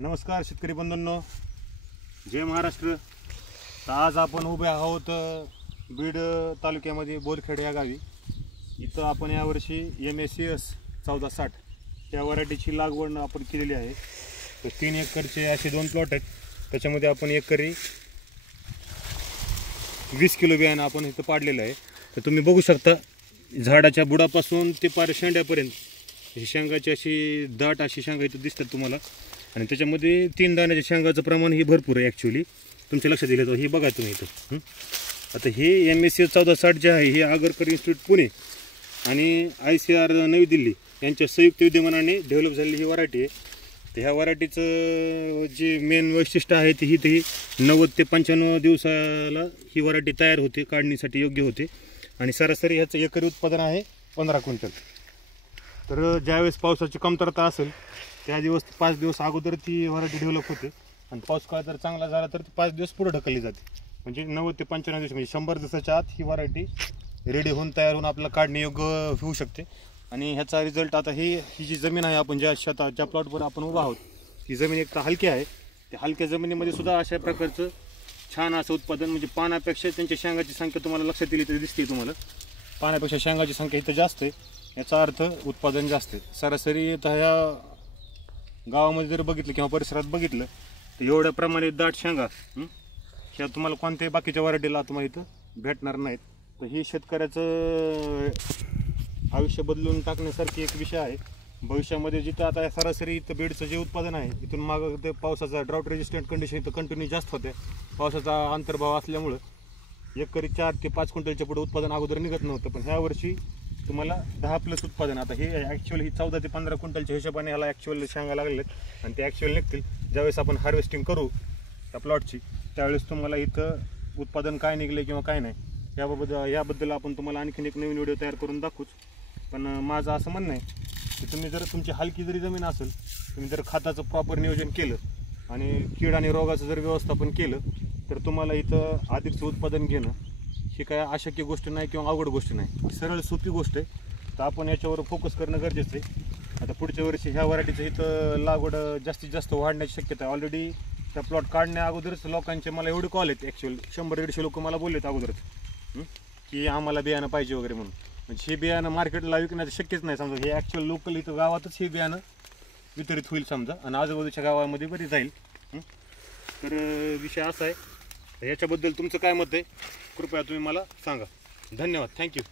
नमस्कार शेतकरी बंधूंनो, जय महाराष्ट्र. तर आज आपण उभे आहोत बीड तालुक्यामध्ये बोरखेड या गावी. इथं आपण यावर्षी MSCS 1460 या व्हरायटीची लागवड आपण केलेली आहे. तर 3 एकरचे असे 2 प्लॉट आहेत. त्याच्यामध्ये आपण एकरी 20 किलो बियाणं आपण इथं पाडलेलं आहे. तर तुम्ही बघू शकता झाडाच्या बुडापासून ते पार शेंड्यापर्यंत शेंगाची अशी दाट अशी शेंगा इथं दिसतात तुम्हाला. आणि त्याच्यामध्ये 3 दाण्याच्या शेंगाचं प्रमाण हे भरपूर आहे ॲक्च्युली. तुमच्या लक्षात दिलं तर हे बघा तुम्ही इथं. आता हे MSCS 1460 जे आहे हे आगरकर इन्स्टिट्यूट पुणे आणि ICAR नवी दिल्ली यांच्या संयुक्त विद्यमानाने डेव्हलप झालेली ही व्हरायटी आहे. तर ह्या व्हरायटीचं जे मेन वैशिष्ट्य आहे ते ही 90 ते 95 दिवसाला ही व्हरायटी तयार होते, काढणीसाठी योग्य होते. आणि सरासरी ह्याचं एकरी उत्पादन आहे 15 क्विंटल. तर ज्यावेळेस पावसाची कमतरता असेल त्या 5 दिवस अगोदर ती व्हरायटी डेव्हलप होते. आणि पाऊस काळ जर चांगला झाला तर ती 5 दिवस पुढे ढकलली जाते. म्हणजे 90 ते 95 दिवस म्हणजे 100 दिवसाच्या आत ही व्हरायटी रेडी होऊन तयार होऊन आपल्याला काढणे योग्य होऊ शकते. आणि ह्याचा रिझल्ट आता ही जी जमीन आहे आपण ज्या प्लॉटवर आपण उभा आहोत ही जमीन एक तर हलकी आहे. त्या हलक्या जमिनीमध्ये सुद्धा अशा प्रकारचं छान असं उत्पादन म्हणजे पानापेक्षा त्यांच्या शेंगाची संख्या तुम्हाला लक्षात येईल तर दिसते. तुम्हाला पानापेक्षा शेंगाची संख्या इथं जास्त आहे. याचा अर्थ उत्पादन जास्त आहे. सरासरी आता ह्या गावामध्ये जर बघितलं किंवा परिसरात बघितलं तर एवढ्या प्रमाणे दाट शेंगा ह्या तुम्हाला कोणत्याही बाकीच्या व्हरायटीला तुम्हाला इथं भेटणार नाहीत. तर ही शेतकऱ्याचं आयुष्य बदलून टाकण्यासारखी एक विषय आहे. भविष्यामध्ये जिथं आता सरासरी इथं बीडचं जे उत्पादन आहे इथून मागं ते पावसाचा ड्राउट रेजिस्टंट कंडिशन इथं कंटिन्यू जास्त होते. पावसाचा अंतर्भाव असल्यामुळं एकरी 4 ते 5 क्विंटलच्या पुढे उत्पादन अगोदर निघत नव्हतं. पण ह्या वर्षी तुम्हाला 10+ उत्पादन. आता हे ॲक्च्युअली ही 14 ते 15 क्विंटलच्या हिशोबाने ह्याला ॲक्च्युअल शेंगा लागलेत आणि ते ॲक्च्युअल निघतील. ज्यावेळेस आपण हार्वेस्टिंग करू त्या प्लॉटची त्यावेळेस तुम्हाला इथं उत्पादन काय निघले किंवा काय नाही याबद्दल आपण तुम्हाला आणखीन एक नवीन व्हिडिओ तयार करून दाखवूच. पण माझं असं म्हणणं आहे की तुम्ही जर तुमची हलकी जरी जमीन असेल, तुम्ही जर खताचं प्रॉपर नियोजन केलं आणि कीड आणि रोगाचं जर व्यवस्थापन केलं तर तुम्हाला इथं अधिकचं उत्पादन घेणं ही काय अशक्य गोष्ट नाही किंवा अवघड गोष्ट नाही. सरळ सोपी गोष्ट आहे. तर आपण याच्यावर फोकस करणं गरजेचं आहे. आता पुढच्या वर्षी ह्या व्हरायटीचं इथं लागवड जास्तीत जास्त वाढण्याची शक्यता आहे. ऑलरेडी त्या प्लॉट काढण्या अगोदरच लोकांचे मला एवढे कॉल आहेत. ॲक्च्युअली 100-150 लोक मला बोललेत अगोदरच की आम्हाला बियाणं पाहिजे वगैरे म्हणून. म्हणजे हे बियाणं मार्केटला विकण्याचं शक्यच नाही. समजा हे ॲक्च्युअल लोकल इथं गावातच हे बियाणं वितरित होईल समजा आणि आजूबाजूच्या गावामध्ये बरी जाईल. तर विषय असा आहे. याच्याबद्दल तुमचं काय मत आहे कृपया तुम्ही मला सांगा. धन्यवाद. थँक्यू.